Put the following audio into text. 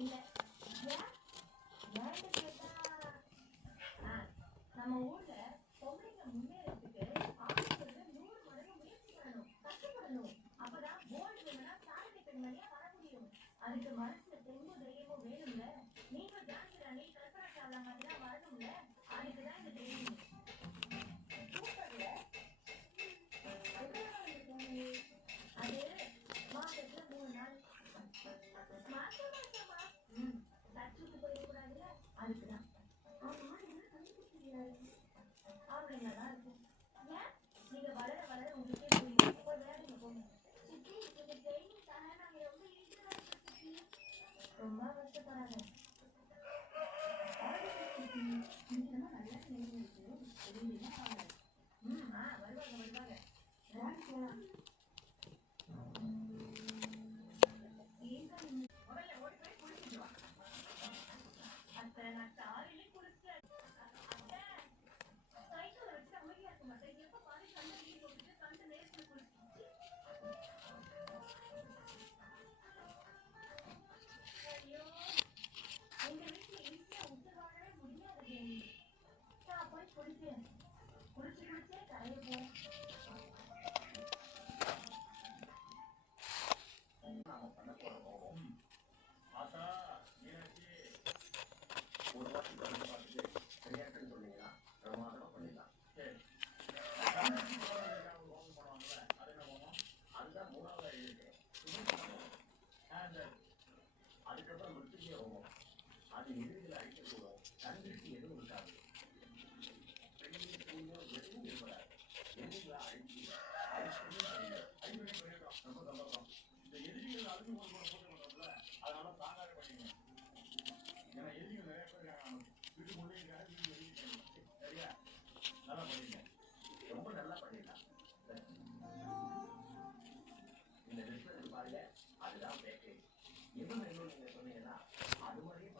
இல்ல. ஏன்? ஏன்னு கேட்டா, ஆ, நம்ம ஊர்ல பொம்பளைங்க முன்னேறதுக்கு ஆண்களை விட 100 மடங்கு முயற்சி பண்ணணும், கஷ்டப்படணும். அப்பதான் போல்டு விமனா சாதனை பெண்மணியா வர முடியும். அதுக்கு மனசுல தெம்பும் தைரியமும் வேணும்ல. நீங்க ஜான்சி ராணி, கல்பனா சாவ்லா மாதிரிலாம் வரணும்ல. அதுக்குதான் இந்த ட்ரெயினிங். சூப்பர்ல. எவ்வளவு நாள் இந்த ட்ரெயினிங்? அது மாசத்துல 3 நாள். மாசமா? ம். தச்சுட்டு போயிடக்கூடாதுல்ல, அதுக்குதான். ஆமா, என்ன கண்டுபிடிச்சிருக்காரு? ஆம்பளைங்களா தான் இருக்கும். ஏன்? நீங்க வளர வளர உங்களுக்கே புரியும். போய் விளையாடுங்க போங்க. சித்தி, இந்த ட்ரைனிங்காக நாங்க ரொம்ப ஈடுபட சித்தி. ரொம்ப கஷ்டப்படாத. இன்னைக்கு நம்ம நல்ல நேரம் இருக்கு. வெளியில வாங்க. வருவாங்க வருவாங்க. வாங்க போலாம். முதல்ல ஓடி போய் குளிச்சுட்டு வா. அத்தை, நான் காலையிலே குளிச்சேன். அத்தை, சைக்கிளை வச்சு அமைதியா இருக்க மாட்டேன். எப்ப பாரு கண்ணு நீர் போட்டுட்டு கண்டு நேரத்துல குளிச்சு. ஐயோ, எங்க வீட்டுல ஈஸியா உத்து வாழவே முடியாது தேவி. நான் போய் குளிக்கிறேன். குளிச்சு குளிச்சே கரைய போறேன். நாம பண்ண போறோம். ஆத்தா, மீனாட்சி, ஒரு வாட்டி கலந்து பார்த்துட்டு சரியாக்குன்னு சொன்னீங்கன்னா பிரமாதமா பண்ணிடலாம். சரி, லோன் பண்ணுவாங்கல்ல, அது என்ன பண்ணுவோம்? அதுதான் 3வது இருக்கு. அதுக்கப்புறம் மிருத்துக்கே போவோம். அது எதிரிகளை அழிக்கக்கூடும். கண்களுக்கு எதுவும் இருக்காது. எதுவும் ஏற்படாது. எதிரிகளை அழிச்சு அழிக்கிறோம். ரொம்ப சந்தோஷம். இந்த எதிரிகள் அழிஞ்சு போட்டு போட்டோம்ல, அதனால தாங்காவே பண்ணிக்கணும். ஏன்னா எதிரிகள் நிறைய பேர் இருக்காங்க. வீட்டுக்குள்ளே இருக்காங்க, வீட்டு வெளியே இருக்காங்க. சரியா? நல்லா பண்ணிருக்கேன். ரொம்ப நல்லா பண்ணிடலாம். இந்த ரெஸ்டாரண்ட் பாருங்க, அதுதான் பேக்கரி. இன்னும் நீங்க சொன்னீங்கன்னா அது மாதிரியே